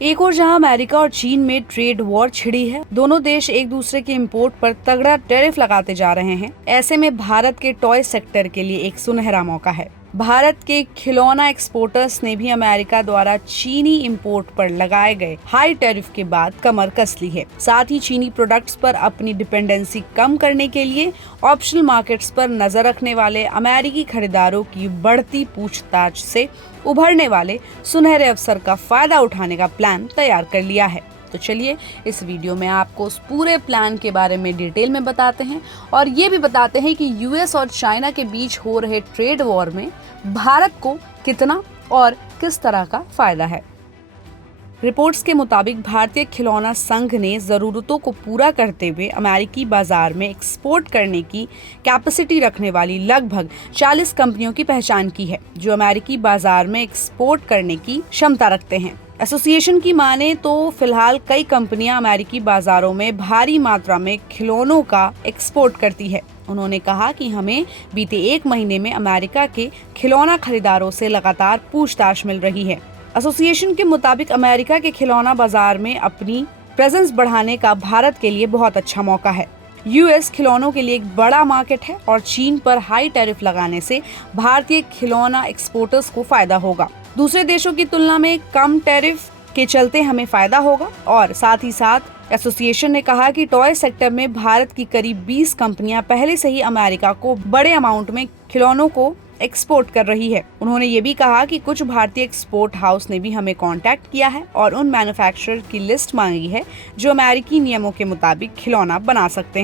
एक और जहां अमेरिका और चीन में ट्रेड वॉर छिड़ी है, दोनों देश एक दूसरे के इंपोर्ट पर तगड़ा टैरिफ लगाते जा रहे हैं। ऐसे में भारत के टॉय सेक्टर के लिए एक सुनहरा मौका है। भारत के खिलौना एक्सपोर्टर्स ने भी अमेरिका द्वारा चीनी इंपोर्ट पर लगाए गए हाई टैरिफ के बाद कमर कस ली है। साथ ही चीनी प्रोडक्ट्स पर अपनी डिपेंडेंसी कम करने के लिए ऑप्शनल मार्केट्स पर नजर रखने वाले अमेरिकी खरीदारों की बढ़ती पूछताछ से उभरने वाले सुनहरे अवसर का फायदा उठाने का प्लान तैयार कर लिया है। तो चलिए इस वीडियो में आपको उस पूरे प्लान के बारे में डिटेल में बताते हैं और ये भी बताते हैं कि यूएस और चाइना के बीच हो रहे ट्रेड वॉर में भारत को कितना और किस तरह का फायदा है। रिपोर्ट्स के मुताबिक भारतीय खिलौना संघ ने जरूरतों को पूरा करते हुए अमेरिकी बाजार में एक्सपोर्ट करने की कैपेसिटी रखने वाली लगभग 40 कंपनियों की पहचान की है, जो अमेरिकी बाजार में एक्सपोर्ट करने की क्षमता रखते हैं। एसोसिएशन की माने तो फिलहाल कई कंपनियां अमेरिकी बाजारों में भारी मात्रा में खिलौनों का एक्सपोर्ट करती है। उन्होंने कहा कि हमें बीते एक महीने में अमेरिका के खिलौना खरीदारों से लगातार पूछताछ मिल रही है। एसोसिएशन के मुताबिक अमेरिका के खिलौना बाजार में अपनी प्रेजेंस बढ़ाने का भारत के लिए बहुत अच्छा मौका है। यूएस खिलौनों के लिए एक बड़ा मार्केट है और चीन पर हाई टैरिफ लगाने से भारतीय खिलौना एक्सपोर्टर्स को फायदा होगा। दूसरे देशों की तुलना में कम टैरिफ के चलते हमें फायदा होगा। और साथ ही साथ एसोसिएशन ने कहा कि टॉय सेक्टर में भारत की करीब 20 कंपनियां पहले से ही अमेरिका को बड़े अमाउंट में खिलौनों को एक्सपोर्ट कर रही है। उन्होंने ये भी कहा कि कुछ भारतीय एक्सपोर्ट हाउस ने भी हमें कांटेक्ट किया है और उन मैन्युफैक्चरर की लिस्ट मांगी है जो अमेरिकी नियमों के मुताबिक खिलौना बना सकते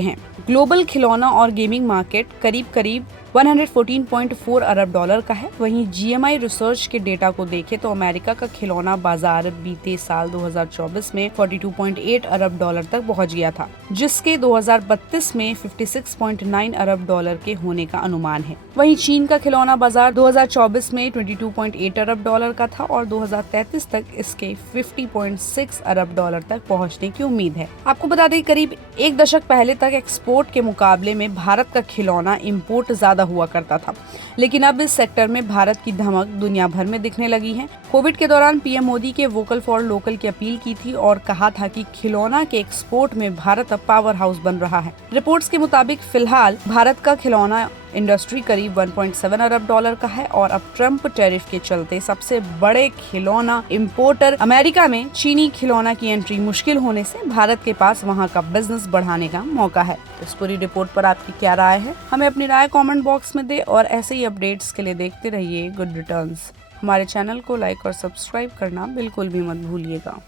हैं। ग्लोबल खिलौना और गेमिंग मार्केट करीब 114.4 अरब डॉलर का है। वहीं जीएमआई रिसर्च के डेटा को देखें तो अमेरिका का खिलौना बाजार बीते साल 2024 में 42.8 अरब डॉलर तक पहुंच गया था, जिसके 2032 में 56.9 अरब डॉलर के होने का अनुमान है। वहीं चीन का खिलौना बाजार 2024 में 22.8 अरब डॉलर का था और 2033 तक इसके 50.6 अरब डॉलर तक पहुँचने की उम्मीद है। आपको बता दें, करीब एक दशक पहले तक एक्सपोर्ट के मुकाबले में भारत का खिलौना इम्पोर्ट ज्यादा हुआ करता था, लेकिन अब इस सेक्टर में भारत की धमक दुनिया भर में दिखने लगी है। कोविड के दौरान पीएम मोदी के वोकल फॉर लोकल की अपील की थी और कहा था कि खिलौना के एक्सपोर्ट में भारत अब पावर हाउस बन रहा है। रिपोर्ट्स के मुताबिक फिलहाल भारत का खिलौना इंडस्ट्री करीब 1.7 अरब डॉलर का है और अब ट्रम्प टैरिफ के चलते सबसे बड़े खिलौना इंपोर्टर अमेरिका में चीनी खिलौना की एंट्री मुश्किल होने से भारत के पास वहां का बिजनेस बढ़ाने का मौका है। इस पूरी रिपोर्ट पर आपकी क्या राय है, हमें अपनी राय कमेंट बॉक्स में दे और ऐसे ही अपडेट्स के लिए देखते रहिए गुड रिटर्न्स। हमारे चैनल को लाइक और सब्सक्राइब करना बिल्कुल भी मत भूलिएगा।